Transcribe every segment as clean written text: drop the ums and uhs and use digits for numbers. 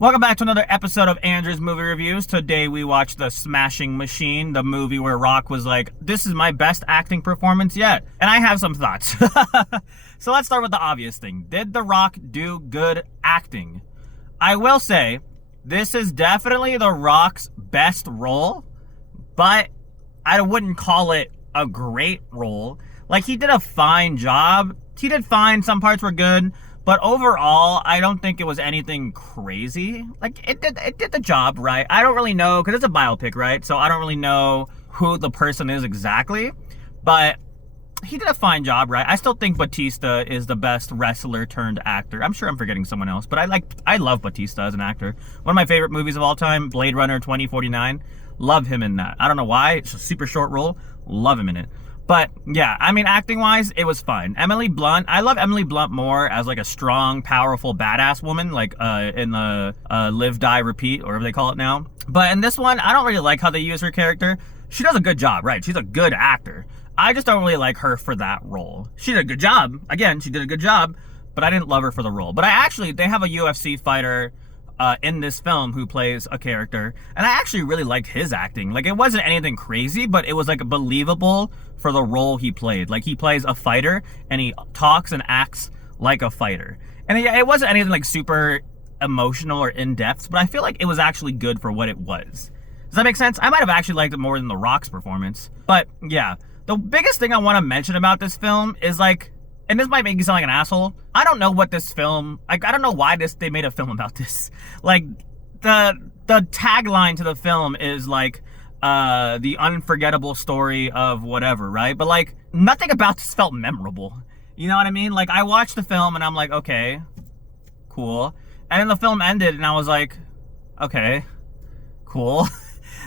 Welcome back to another episode of Andrew's Movie Reviews. Today we watched The Smashing Machine, the movie where Rock was like, this is my best acting performance yet. And I have some thoughts. So let's start with the obvious thing. Did The Rock do good acting? I will say, this is definitely The Rock's best role, but I wouldn't call it a great role. Like, he did a fine job. He did fine. Some parts were good. But overall, I don't think it was anything crazy. Like, it did the job, right? I don't really know, because it's a biopic, right? So I don't really know who the person is exactly. But he did a fine job, right? I still think Batista is the best wrestler turned actor. I'm sure I'm forgetting someone else, but I love Batista as an actor. One of my favorite movies of all time, Blade Runner 2049. Love him in that. I don't know why. It's a super short role. Love him in it. But yeah, I mean, acting-wise, it was fine. Emily Blunt, I love Emily Blunt more as like a strong, powerful, badass woman, like in the Live, Die, Repeat, or whatever they call it now. But in this one, I don't really like how they use her character. She does a good job, right? She's a good actor. I just don't really like her for that role. She did a good job. Again, she did a good job, but I didn't love her for the role. But they have a UFC fighter in this film who plays a character, and I actually really liked his acting. Like, it wasn't anything crazy, but it was like believable for the role he played. Like, he plays a fighter and he talks and acts like a fighter, and it wasn't anything like super emotional or in-depth, but I feel like it was actually good for what it was. Does that make sense? I might have actually liked it more than The Rock's performance. But yeah, the biggest thing I want to mention about this film is, like, and this might make me sound like an asshole, I don't know what this film, like, I don't know why they made a film about this. Like, the tagline to the film is like, the unforgettable story of whatever, right? But like, nothing about this felt memorable. You know what I mean? Like, I watched the film and I'm like, okay, cool. And then the film ended and I was like, okay, cool.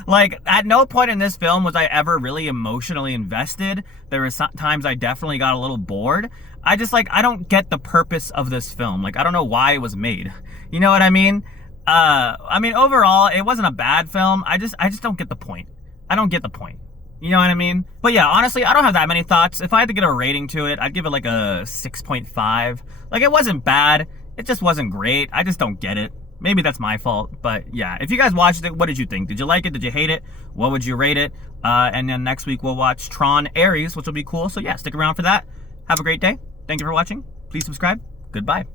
Like, at no point in this film was I ever really emotionally invested. There were times I definitely got a little bored. I don't get the purpose of this film. Like, I don't know why it was made. You know what I mean? Overall, it wasn't a bad film. I just don't get the point. I don't get the point. You know what I mean? But yeah, honestly, I don't have that many thoughts. If I had to get a rating to it, I'd give it like a 6.5. Like, it wasn't bad. It just wasn't great. I just don't get it. Maybe that's my fault, but yeah. If you guys watched it, what did you think? Did you like it? Did you hate it? What would you rate it? And then next week we'll watch Tron Ares, which will be cool. So yeah, stick around for that. Have a great day. Thank you for watching. Please subscribe. Goodbye.